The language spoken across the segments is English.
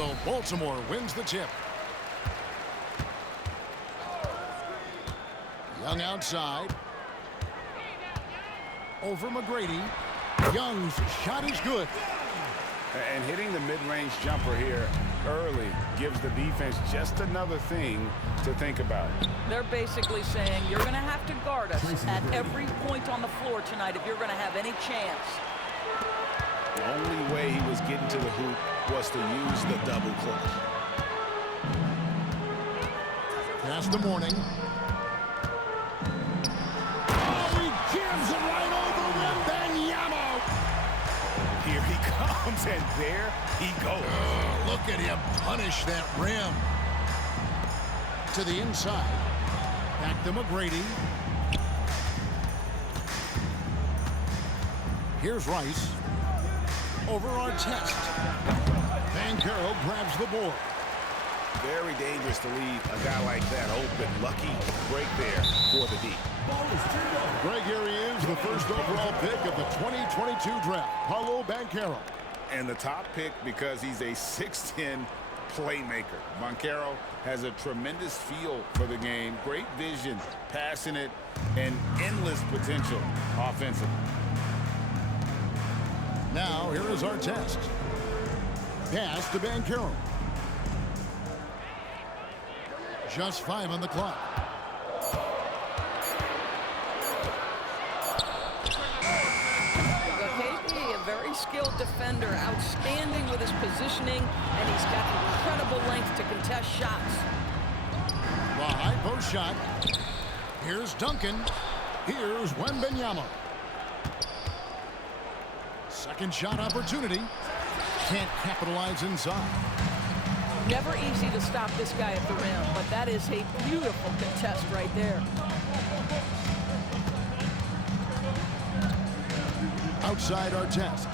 So Baltimore wins the tip. Young outside. Over McGrady. Young's shot is good. And hitting the mid-range jumper here early gives the defense just another thing to think about. They're basically saying you're going to have to guard us at every point on the floor tonight if you're going to have any chance. The only way he was getting to the hoop was to use the double clutch. Pass to Mourning. Oh, he jams it right over Wembanyama. Here he comes, and there he goes. Look at him punish that rim. To the inside. Back to McGrady. Here's Rice. Over Artest. Banchero grabs the board. Very dangerous to leave a guy like that open. Lucky break there for the D. Greg, here he is, the first overall pick of the 2022 draft, Paolo Banchero. And the top pick because he's a 6'10" playmaker. Banchero has a tremendous feel for the game, great vision, passing it, and endless potential offensively. Now, here is Artest. Pass to Banchero. Just 5 on the clock. KP, a very skilled defender, outstanding with his positioning, and he's got incredible length to contest shots. The high post shot. Here's Duncan. Here's Wembanyama. Second shot opportunity. Can't capitalize inside. Never easy to stop this guy at the rim, but that is a beautiful contest right there. Outside Artest.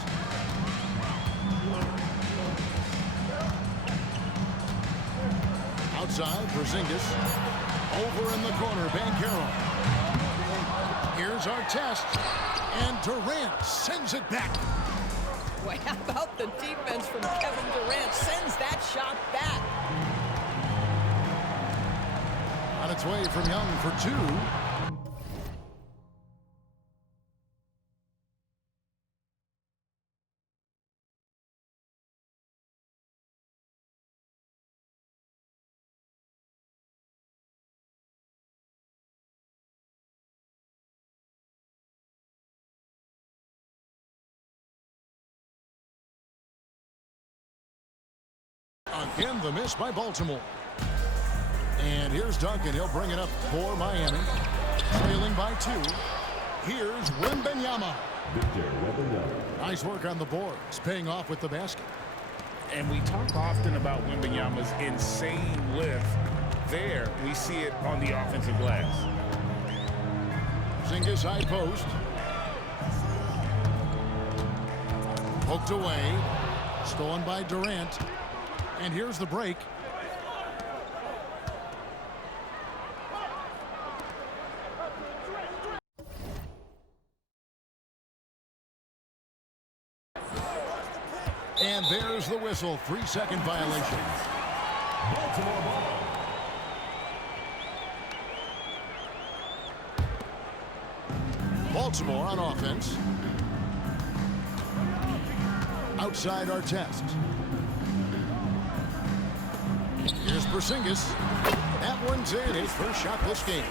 Outside Porzingis. Over in the corner, Banchero. Here's Artest. And Durant sends it back. Boy, how about the defense from Kevin Durant? Sends that shot back. On its way from Young for 2. Again, the miss by Baltimore. And here's Duncan. He'll bring it up for Miami. Trailing by 2. Here's Wembanyama. Nice work on the boards. Paying off with the basket. And we talk often about Wembanyama's insane lift. There, we see it on the offensive glass. Porzingis high post. Poked away. Stolen by Durant. And here's the break. And there's the whistle. 3-second violation. Baltimore ball. Baltimore on offense. Outside Artest. Here's Porzingis. That one's in. His first shot this game.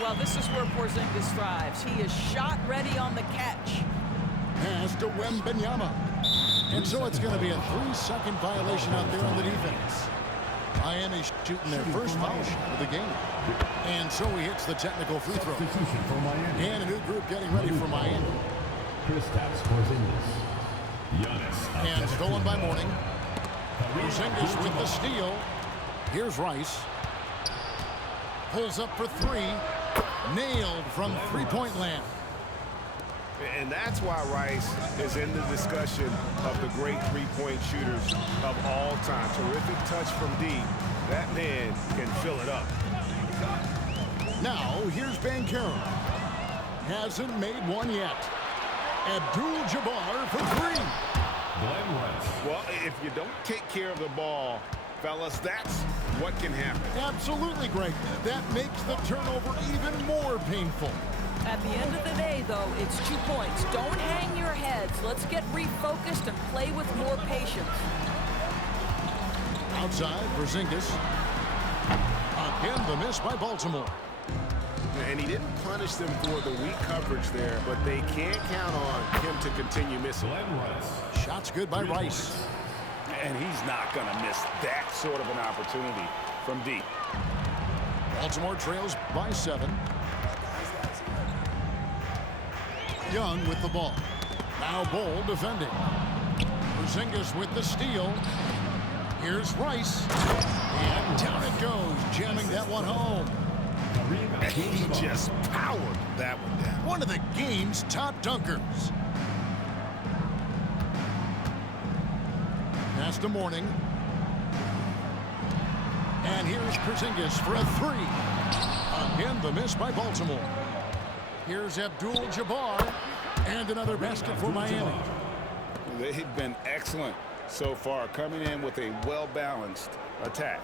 Well, this is where Porzingis thrives. He is shot ready on the catch. Pass to Wembanyama. And so it's going to be a 3-second violation out there on the defense. Miami shooting their first foul shot of the game. And so he hits the technical free throw. And a new group getting ready for Miami. Kristaps Porzingis. Giannis. And stolen by Mourning. Porzingis with the steal. Here's Rice. Pulls up for 3. Nailed from three-point land. And that's why Rice is in the discussion of the great three-point shooters of all time. Terrific touch from deep. That man can fill it up. Now, here's Banchero. Hasn't made one yet. Abdul-Jabbar for 3. Well, if you don't take care of the ball, fellas, that's what can happen. Absolutely, Greg. That makes the turnover even more painful. At the end of the day, though, it's 2 points. Don't hang your heads. Let's get refocused and play with more patience. Outside, Porzingis. Again, the miss by Baltimore. And he didn't punish them for the weak coverage there, but they can't count on him to continue missing. Glenn Rice. Shots good by Rice. And he's not going to miss that sort of an opportunity from deep. Baltimore trails by 7. Young with the ball. Now Bol defending. Porzingis with the steal. Here's Rice. And down it goes, jamming that one home. He just powered that one down. One of the game's top dunkers. Pass to Mourning. And here's Porzingis for a 3. Again, the miss by Baltimore. Here's Abdul-Jabbar. And another basket for Miami. They've been excellent so far, coming in with a well-balanced attack.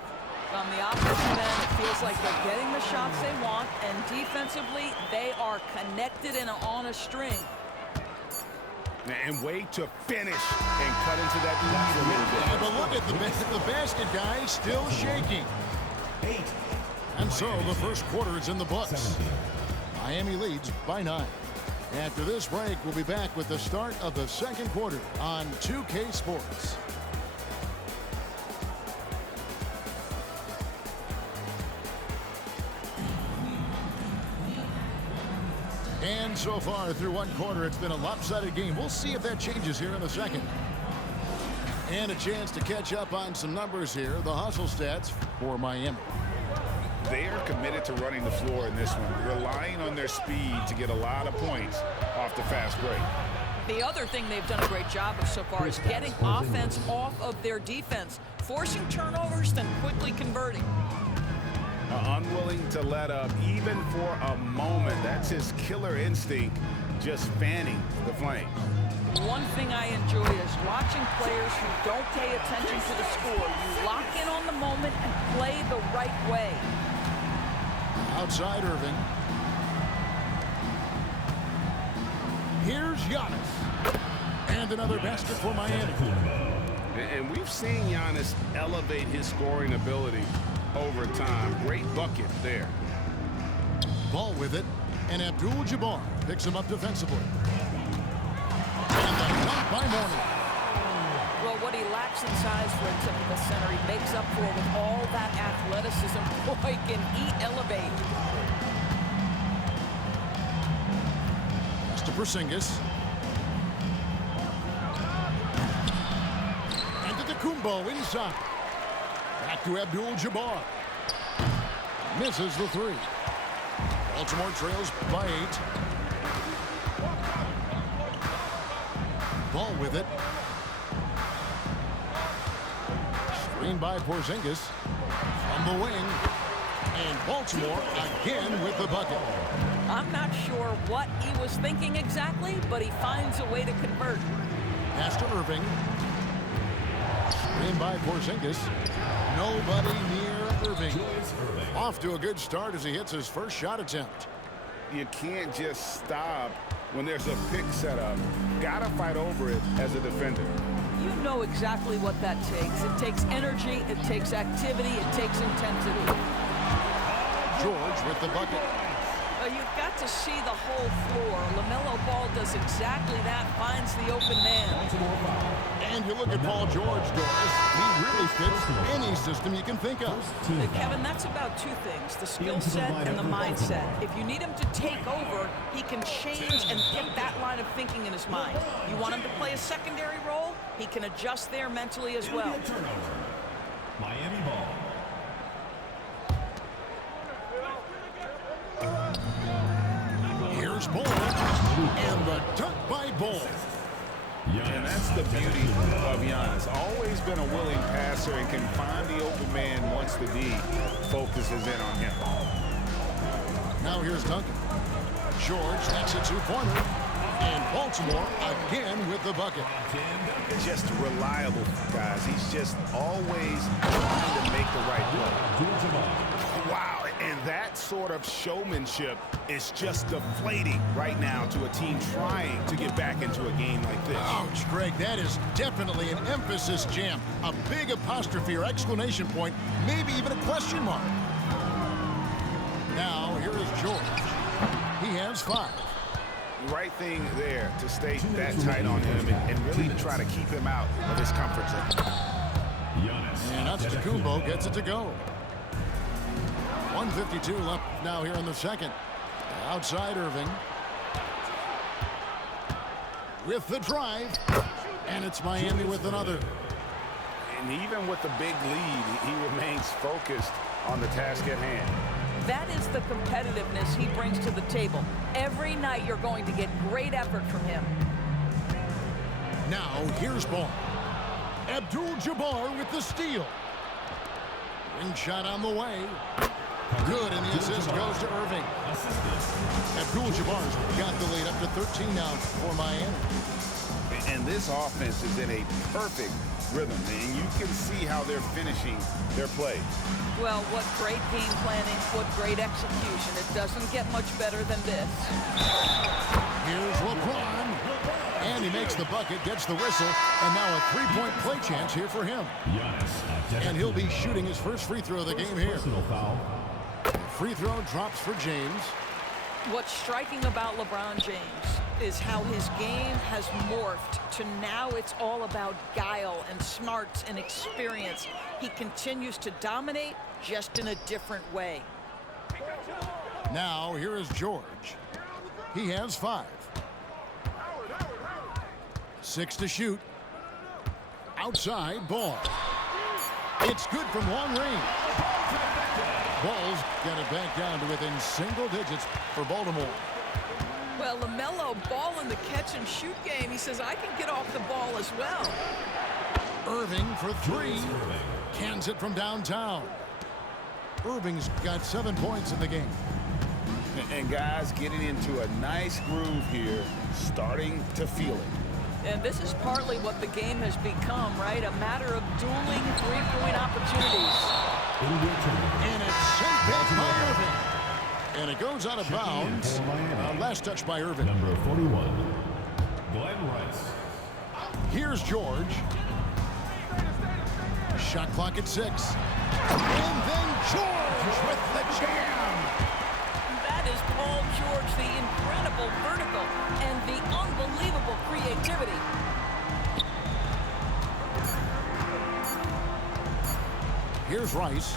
On the offensive end, it feels like they're getting the shots they want, and defensively, they are connected and on a string. And way to finish and cut into that lead a little bit. Yeah, but look at the basket guy still shaking. And so the first quarter is in the books. Miami leads by 9. After this break, we'll be back with the start of the second quarter on 2K Sports. And so far through one quarter, it's been a lopsided game. We'll see if that changes here in the second. And a chance to catch up on some numbers here. The hustle stats for Miami. They are committed to running the floor in this one, relying on their speed to get a lot of points off the fast break. The other thing they've done a great job of so far is getting offense off of their defense, forcing turnovers, then quickly converting. Unwilling to let up even for a moment. That's his killer instinct, just fanning the flame. One thing I enjoy is watching players who don't pay attention to the score. You lock in on the moment and play the right way. Outside Irving. Here's Giannis. And another basket for Miami. And we've seen Giannis elevate his scoring ability over time. Great bucket there. Ball with it. And Abdul-Jabbar picks him up defensively. And the dunk by Mourning. Well, what he lacks in size for a typical center, he makes up for with all that athleticism. Boy, can he elevate. Pass to Porzingis. And to Kumbo inside. Back to Abdul-Jabbar. Misses the 3. Baltimore trails by 8. Ball with it. Screen by Porzingis from the wing. And Baltimore again with the bucket. I'm not sure what he was thinking exactly, but he finds a way to convert. Pass to Irving. Screen by Porzingis. Nobody near Irving. Off to a good start as he hits his first shot attempt. You can't just stop when there's a pick set up. Gotta fight over it as a defender. You know exactly what that takes. It takes energy, it takes activity, it takes intensity. George with the bucket. You've got to see the whole floor. LaMelo Ball does exactly that, finds the open man. And you look at Paul George, Doris. He really fits any system you can think of. Kevin, that's about 2 things, the skill set and the mindset. If you need him to take over, he can change and get that line of thinking in his mind. You want him to play a secondary role, he can adjust there mentally as well. Miami ball. Here's Ball. And the dunk by Ball. And that's the beauty of Giannis. Always been a willing passer and can find the open man once the D focuses in on him. Now here's Duncan. George takes a 2-pointer. And Baltimore again with the bucket. Just reliable, guys. He's just always trying to make the right play. Wow, and that sort of showmanship is just deflating right now to a team trying to get back into a game like this. Ouch, Greg, that is definitely an emphasis jam. A big apostrophe or exclamation point, maybe even a question mark. Now, here is George. He has 5. Right thing there to stay that tight on him and really try to keep him out of his comfort zone. And Antetokounmpo gets it to go. 1:52 left now here in the second. Outside Irving. With the drive. And it's Miami with another. And even with the big lead, he remains focused on the task at hand. That is the competitiveness he brings to the table. Every night you're going to get great effort from him. Now here's Ball. Abdul-Jabbar with the steal. Ring shot on the way. Good, and the assist goes to Irving. Abdul-Jabbar's got the lead up to 13 now for Miami. And this offense is in a perfect rhythm, and you can see how they're finishing their play. Well, what great game planning, what great execution. It doesn't get much better than this. Here's LeBron. And he makes the bucket, gets the whistle, and now a 3-point play chance here for him. And he'll be shooting his first free throw of the game here. Free throw drops for James. What's striking about LeBron James is how his game has morphed to now it's all about guile and smarts and experience. He continues to dominate just in a different way. Now here is George. He has 5. 6 to shoot. Outside Ball. It's good from long range. Ball's got it back down to within single digits for Baltimore. Well, LaMelo Ball in the catch-and-shoot game. He says, I can get off the ball as well. Irving for 3. Cans it from downtown. Irving's got 7 points in the game. And guys getting into a nice groove here, starting to feel it. And this is partly what the game has become, right? A matter of dueling three-point opportunities. And it's sent back by Irving. And it goes out of bounds. Last touch by Irving. Number 41, Glenn Rice. Here's George. Shot clock at 6. And then George with the jam. That is Paul George, the incredible vertical and the unbelievable creativity. Here's Rice.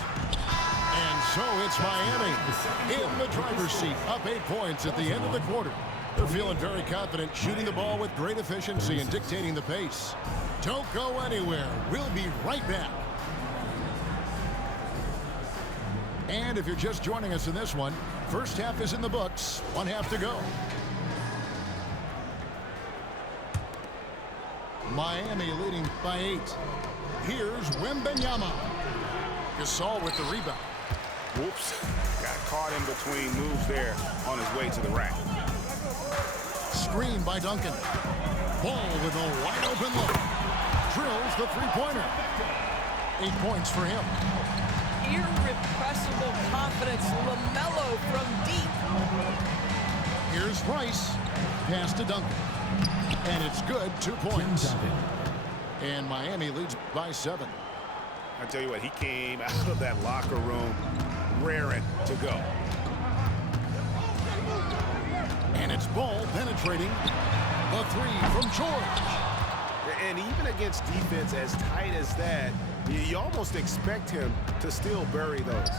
And so it's Miami in the driver's seat, up 8 points at the end of the quarter. They're feeling very confident, shooting the ball with great efficiency and dictating the pace. Don't go anywhere. We'll be right back. And if you're just joining us in this one, first half is in the books. 1 half to go. Miami leading by 8. Here's Wembanyama. Gasol with the rebound. Whoops. Got caught in between moves there on his way to the rack. Screen by Duncan. Ball with a wide open look. Drills the three-pointer. 8 points for him. Irrepressible confidence. LaMelo from deep. Here's Rice. Pass to Duncan. And it's good. 2 points. And Miami leads by 7. I tell you what, he came out of that locker room raring to go. And it's Ball penetrating. A 3 from George. And even against defense as tight as that, you almost expect him to still bury those.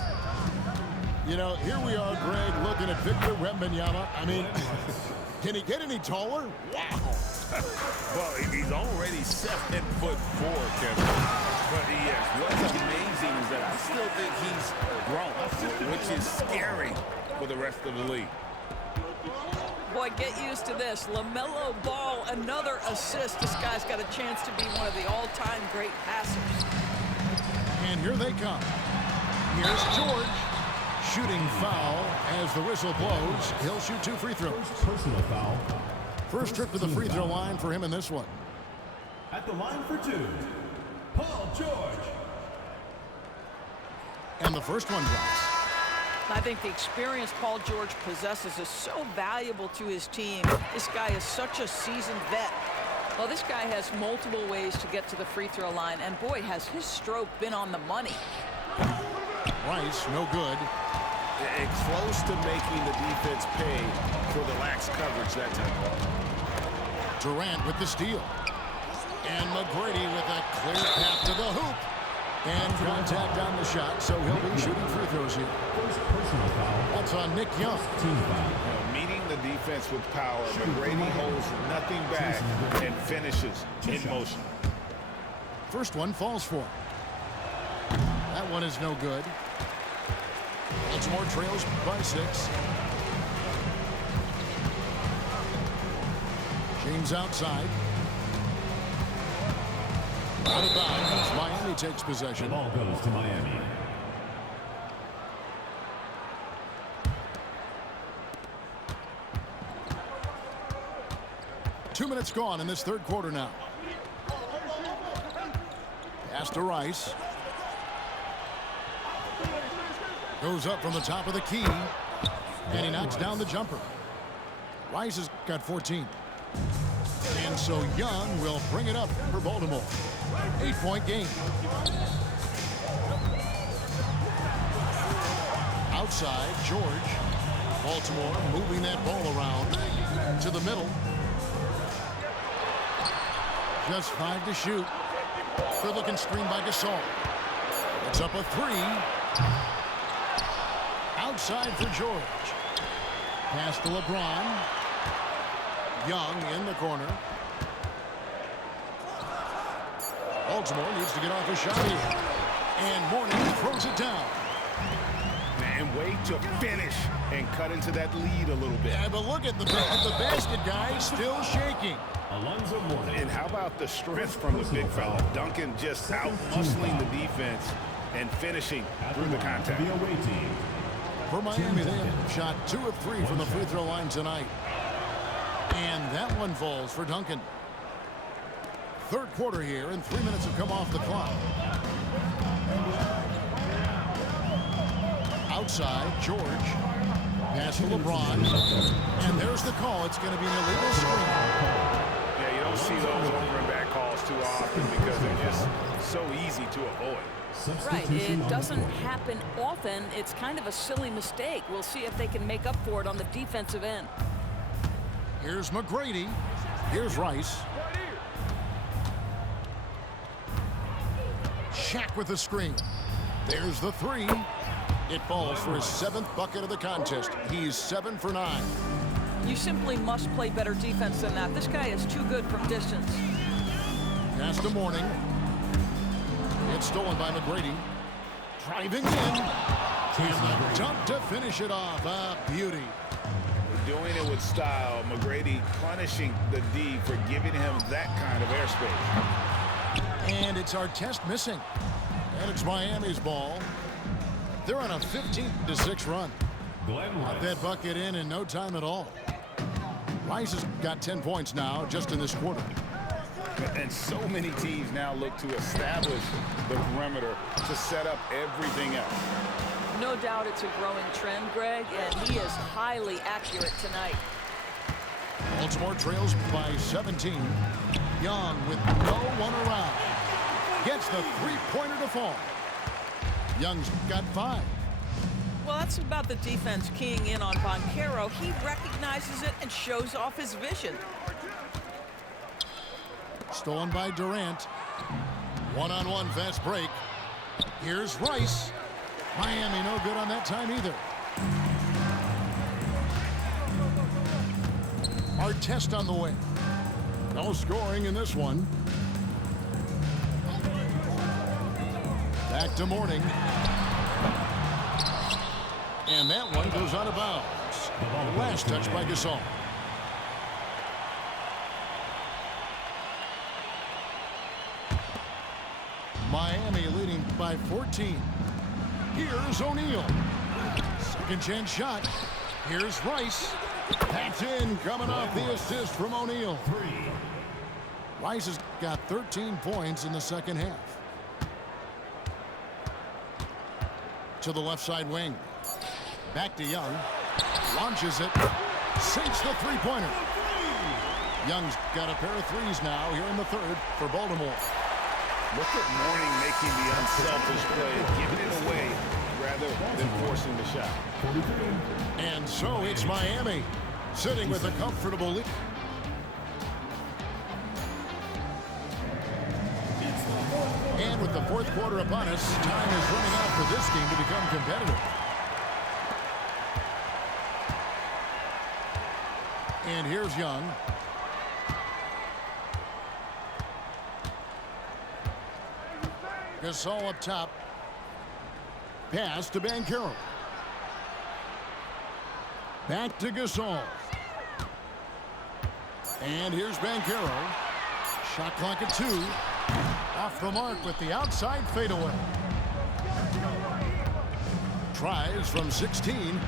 You know, here we are, Greg, looking at Victor Wembanyama. I mean, can he get any taller? Wow. Well, he's already 7'4", Kevin. But yes, what's amazing is that I still think he's grown, which is scary for the rest of the league. Boy, get used to this. LaMelo Ball, another assist. This guy's got a chance to be one of the all-time great passers. And here they come. Here's George. Shooting foul as the whistle blows. He'll shoot 2 free throws. Personal foul. First trip to the free throw line for him in this one. At the line for two, Paul George. And the first one drops. I think the experience Paul George possesses is so valuable to his team. This guy is such a seasoned vet. Well, this guy has multiple ways to get to the free throw line, and boy, has his stroke been on the money. Rice, no good. And close to making the defense pay for the lax coverage that time. Durant with the steal. And McGrady with a clear path to the hoop. And contact on the shot, so he'll be shooting free throws here. That's on Nick Young. Meeting the defense with power, McGrady holds nothing back and finishes in motion. First one falls for him. That one is no good. Baltimore trails by 6. James outside. Out of bounds. Miami takes possession. The ball goes to Miami. Two minutes gone in this third quarter now. Pass to Rice. Goes up from the top of the key. And he knocks down the jumper. Rice has got 14. And so Young will bring it up for Baltimore. 8-point game. Outside, George. Baltimore moving that ball around to the middle. Just 5 to shoot. Good looking screen by Gasol. It's up a 3. Outside for George. Pass to LeBron. Young in the corner. Baltimore needs to get off a shot here. And Mourning throws it down. And wait to finish and cut into that lead a little bit. Yeah, but look at the basket guy still shaking. Alonzo Mourning. And how about the strength from the big fella? Duncan just out-muscling the defense and finishing through the contact. The away team. For Miami, they have shot 2 of 3 from the free throw line tonight. And that one falls for Duncan. Third quarter here, and 3 minutes have come off the clock. Outside, George. Pass to LeBron. And there's the call. It's going to be an illegal screen. Yeah, you don't see those over and back calls too often because they're just so easy to avoid. Right, it doesn't happen often. It's kind of a silly mistake. We'll see if they can make up for it on the defensive end. Here's McGrady. Here's Rice. Shaq with the screen. There's the 3. It falls for his 7th bucket of the contest. He's 7 for 9. You simply must play better defense than that. This guy is too good from distance. Pass to Mourning. It's stolen by McGrady. Driving in. And the dunk to finish it off. A beauty. Doing it with style. McGrady punishing the D for giving him that kind of airspace. And it's Artest missing. And it's Miami's ball. They're on a 15-6 run. Got that bucket in no time at all. Rice has got 10 points now just in this quarter. And so many teams now look to establish the perimeter to set up everything else. No doubt it's a growing trend, Greg, and he is highly accurate tonight. Baltimore trails by 17. Young with no one around. Gets the three-pointer to fall. Young's got 5. Well, that's about the defense keying in on Banchero. He recognizes it and shows off his vision. Stolen by Durant. One-on-one fast break. Here's Rice. Miami no good on that time either. Artest on the way. No scoring in this one. Back to Mourning. And that one goes out of bounds. Last touch by Gasol. Miami leading by 14. Here's O'Neal. Second chance shot. Here's Rice. That's in, coming off the assist from O'Neal. 3. Rice has got 13 points in the second half. To the left side wing. Back to Young. Launches it. Sinks the three-pointer. Young's got a pair of threes now here in the third for Baltimore. Look at Mourning making the unselfish play, giving it away rather than forcing the shot. 43. And so it's Miami sitting with a comfortable lead. And with the fourth quarter upon us, time is running out for this game to become competitive. And here's Young. Gasol up top. Pass to Banchero. Back to Gasol. And here's Banchero. Shot clock at 2. Off the mark with the outside fadeaway. Tries from 16.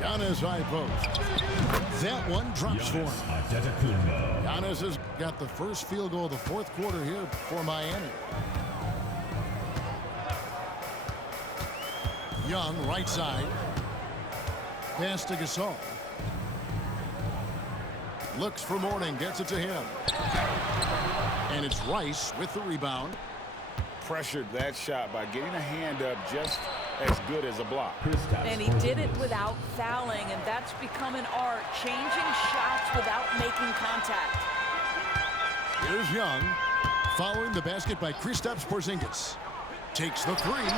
Giannis high post. That one drops for him. Giannis has got the first field goal of the fourth quarter here for Miami. Young, right side. Pass to Gasol. Looks for Mourning, gets it to him. And it's Rice with the rebound. Pressured that shot by getting a hand up just as good as a block. And he did it without fouling, and that's become an art, changing shots without making contact. Here's Young, following the basket by Kristaps Porzingis. Takes the three.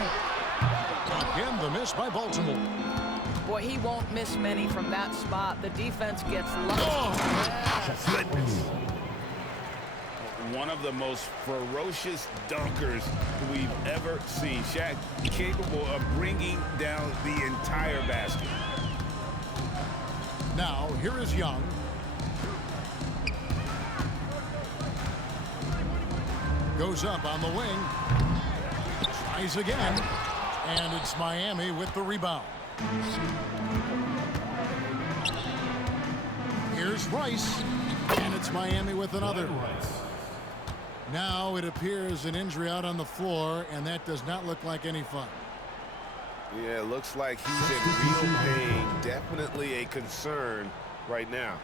Again, the miss by Baltimore. Boy, he won't miss many from that spot. The defense gets lucky. Oh, One of the most ferocious dunkers we've ever seen. Shaq capable of bringing down the entire basket. now here is Young. Goes up on the wing. Tries again. And it's Miami with the rebound. Here's Rice. And it's Miami with another. Now it appears an injury out on the floor, and that does not look like any fun. Yeah, it looks like he's in real pain. Definitely a concern right now.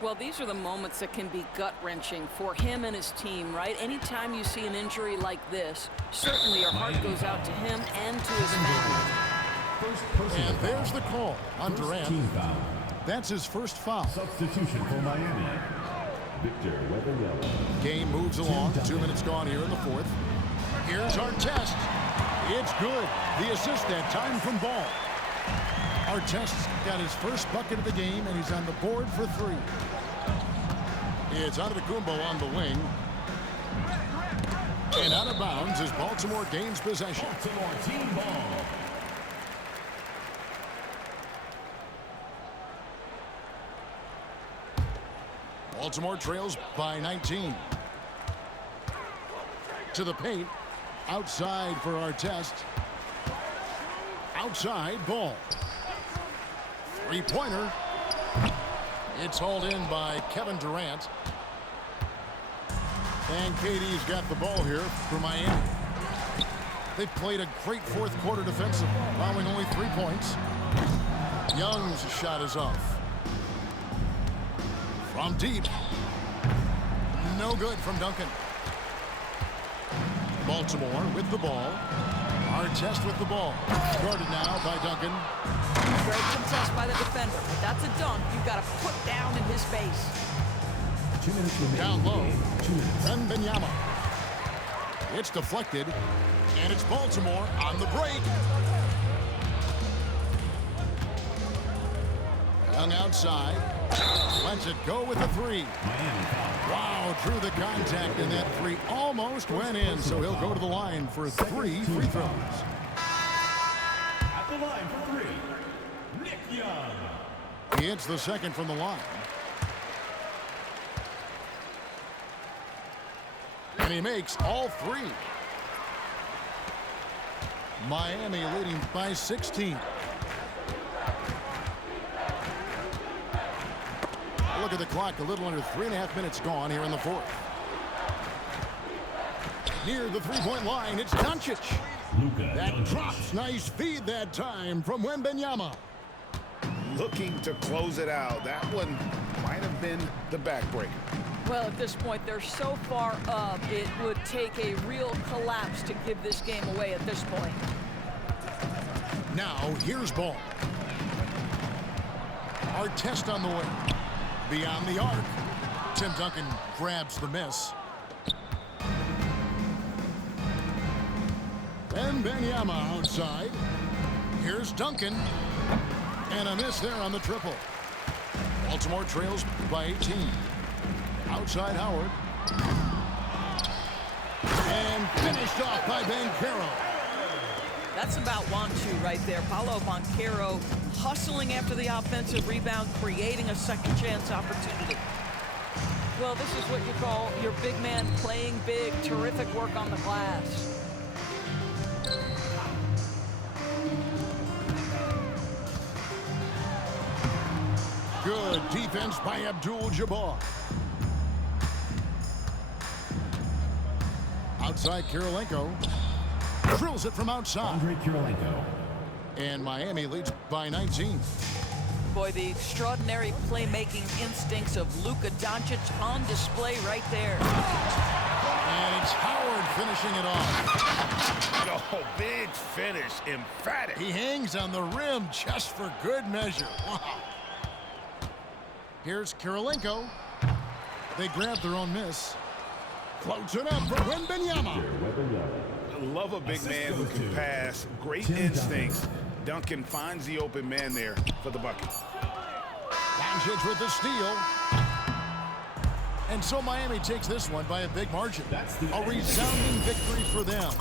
Well, these are the moments that can be gut-wrenching for him and his team, right? Anytime you see an injury like this, certainly your heart goes out to him and to his family. And there's the call on Durant. That's his first foul. Substitution for Miami. Victor Wembanyama. Game moves along. 2 minutes gone here in the fourth. Here's Artest. It's good. The assist that time from Ball. Artest's got his first bucket of the game, and he's on the board for three. It's Antetokounmpo on the wing. And out of bounds as Baltimore gains possession. Baltimore team ball. Baltimore trails by 19. To the paint. Outside for Artest. Outside Ball. Three-pointer. It's hauled in by Kevin Durant. And KD's got the ball here for Miami. They've played a great fourth quarter defensive, allowing only 3 points. Young's shot is off. From deep. No good from Duncan. Baltimore with the ball. Artest with the ball. Guarded now by Duncan. Great contest by the defender, but that's a dunk you've got to put down in his face. 2 minutes remaining. Down low. 2 minutes. Wembanyama. It's deflected. And it's Baltimore on the break. Young outside. Lets it go with the three. Wow, drew the contact, and that three almost went in. So he'll go to the line for 3 free throws. At the line for three, Nick Young. He hits the second from the line. And he makes all 3. Miami leading by 16. Look at the clock. A little under 3.5 minutes gone here in the fourth. Near the three-point line, it's Doncic. That drops. Nice feed that time from Wembanyama. Looking to close it out. That one might have been the backbreaker. Well, at this point, they're so far up, it would take a real collapse to give this game away at this point. Now, here's ball. Artest on the way. Beyond the arc. Tim Duncan grabs the miss. Wembanyama outside. Here's Duncan. And a miss there on the triple. Baltimore trails by 18. Outside Howard. And finished off by Banchero. That's about 1-2 right there. Paolo Banchero hustling after the offensive rebound, creating a second chance opportunity. Well, this is what you call your big man playing big. Terrific work on the glass. Good defense by Abdul-Jabbar. Outside Kirilenko. Drills it from outside. Andre Kirilenko. And Miami leads by 19. Boy, the extraordinary playmaking instincts of Luka Doncic on display right there. And it's Howard finishing it off. Oh, big finish. Emphatic. He hangs on the rim just for good measure. Wow. Here's Kirilenko. They grab their own miss. Floats it up for Wembanyama. Love a big man who can pass. Great instincts. Duncan finds the open man there for the bucket. Doncic with the steal. And so Miami takes this one by a big margin. A resounding victory for them.